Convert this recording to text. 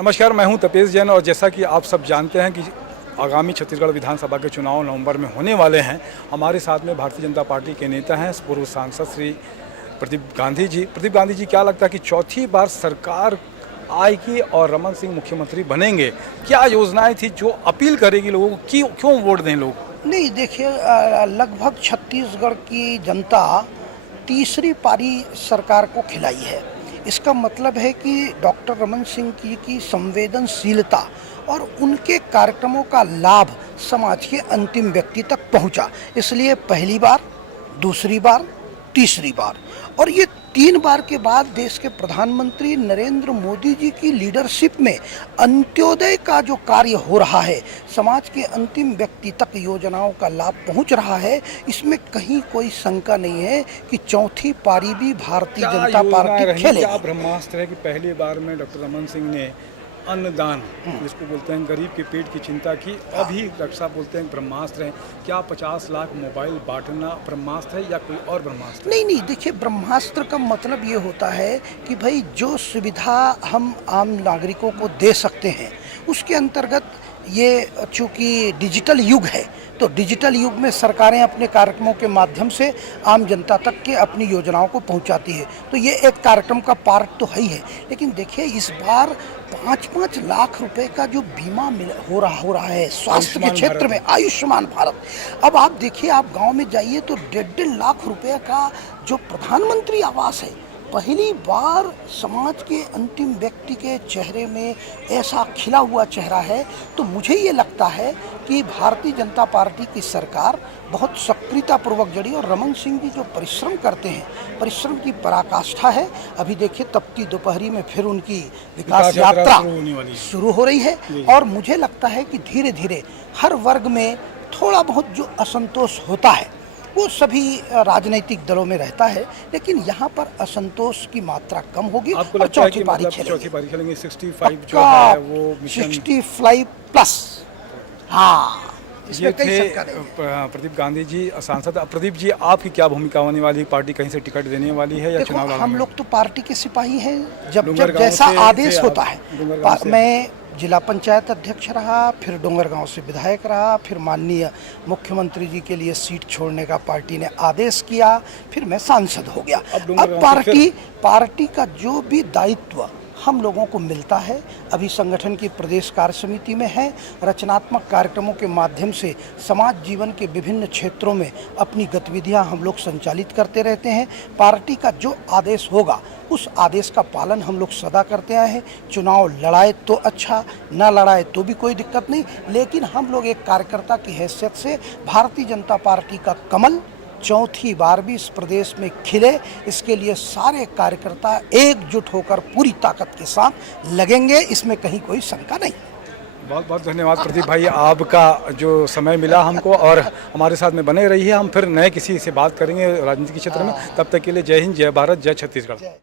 नमस्कार, मैं हूं तपेश जैन और जैसा कि आप सब जानते हैं कि आगामी छत्तीसगढ़ विधानसभा के चुनाव नवंबर में होने वाले हैं। हमारे साथ में भारतीय जनता पार्टी के नेता हैं पूर्व सांसद श्री प्रदीप गांधी जी। प्रदीप गांधी जी, क्या लगता है कि चौथी बार सरकार आएगी और रमन सिंह मुख्यमंत्री बनेंगे? क्या योजनाएं थी जो अपील करेगी लोगों को, क्यों वोट दें लोग? नहीं, देखिए, लगभग छत्तीसगढ़ की जनता तीसरी पारी सरकार को खिलाई है। इसका मतलब है कि डॉक्टर रमन सिंह जी की संवेदनशीलता और उनके कार्यक्रमों का लाभ समाज के अंतिम व्यक्ति तक पहुंचा। इसलिए पहली बार, दूसरी बार, तीसरी बार और ये 3 बार के बाद देश के प्रधानमंत्री नरेंद्र मोदी जी की लीडरशिप में अंत्योदय का जो कार्य हो रहा है, समाज के अंतिम व्यक्ति तक योजनाओं का लाभ पहुंच रहा है, इसमें कहीं कोई शंका नहीं है कि चौथी पारी भी भारतीय जनता पार्टी खेलेगी। क्या ब्रह्मास्त्र है कि पहली बार में डॉक्टर रमन सिंह ने अन्नदान, जिसको बोलते हैं गरीब के पेट की चिंता की, अभी डॉक्टर साहब बोलते हैं ब्रह्मास्त्र है। क्या 50 लाख मोबाइल बांटना ब्रह्मास्त्र है या कोई और ब्रह्मास्त्र? नहीं, देखिए, ब्रह्मास्त्र का मतलब ये होता है कि भाई जो सुविधा हम आम नागरिकों को दे सकते हैं उसके अंतर्गत, ये चूँकि डिजिटल युग है तो डिजिटल युग में सरकारें अपने कार्यक्रमों के माध्यम से आम जनता तक के अपनी योजनाओं को पहुंचाती है, तो ये एक कार्यक्रम का पार्ट तो है ही है। लेकिन देखिए, इस बार 5-5 लाख रुपए का जो बीमा हो रहा है स्वास्थ्य के क्षेत्र में, आयुष्मान भारत। अब आप देखिए, आप गांव में जाइए तो 1.5 लाख रुपए का जो प्रधानमंत्री आवास है, पहली बार समाज के अंतिम व्यक्ति के चेहरे में ऐसा खिला हुआ चेहरा है। तो मुझे ये लगता है कि भारतीय जनता पार्टी की सरकार बहुत सक्रियतापूर्वक जड़ी और रमन सिंह जी जो परिश्रम करते हैं, परिश्रम की पराकाष्ठा है। अभी देखिए, तपती दोपहरी में फिर उनकी विकास यात्रा शुरू हो रही है और मुझे लगता है कि धीरे धीरे हर वर्ग में थोड़ा बहुत जो असंतोष होता है वो सभी राजनीतिक दलों में रहता है, लेकिन यहाँ पर असंतोष की मात्रा कम होगी और चौथी पारी खेलेंगे। 65 जो है वो मिशन 65 प्लस। हाँ, ये थे प्रदीप गांधी जी, सांसद। प्रदीप जी, आपकी क्या भूमिका होने वाली? पार्टी कहीं से टिकट देने वाली है या चुनाव लड़ेंगे? हम लोग तो पार्टी के सिपाही हैं। जब जैसा आदेश होता है, मैं जिला पंचायत अध्यक्ष रहा, फिर डोंगरगांव से विधायक रहा, फिर माननीय मुख्यमंत्री जी के लिए सीट छोड़ने का पार्टी ने आदेश किया, फिर मैं सांसद हो गया। अब पार्टी का जो भी दायित्व हम लोगों को मिलता है, अभी संगठन की प्रदेश कार्य समिति में है, रचनात्मक कार्यक्रमों के माध्यम से समाज जीवन के विभिन्न क्षेत्रों में अपनी गतिविधियां हम लोग संचालित करते रहते हैं। पार्टी का जो आदेश होगा उस आदेश का पालन हम लोग सदा करते आए हैं। चुनाव लड़ाए तो अच्छा, ना लड़ाए तो भी कोई दिक्कत नहीं, लेकिन हम लोग एक कार्यकर्ता की हैसियत से भारतीय जनता पार्टी का कमल चौथी बार भी इस प्रदेश में खिले, इसके लिए सारे कार्यकर्ता एकजुट होकर पूरी ताकत के साथ लगेंगे, इसमें कहीं कोई शंका नहीं। बहुत बहुत धन्यवाद प्रदीप भाई, आपका जो समय मिला हमको और हमारे साथ में बने रहिए। हम फिर नए किसी से बात करेंगे राजनीति के क्षेत्र में। तब तक के लिए जय हिंद, जय भारत, जय छत्तीसगढ़।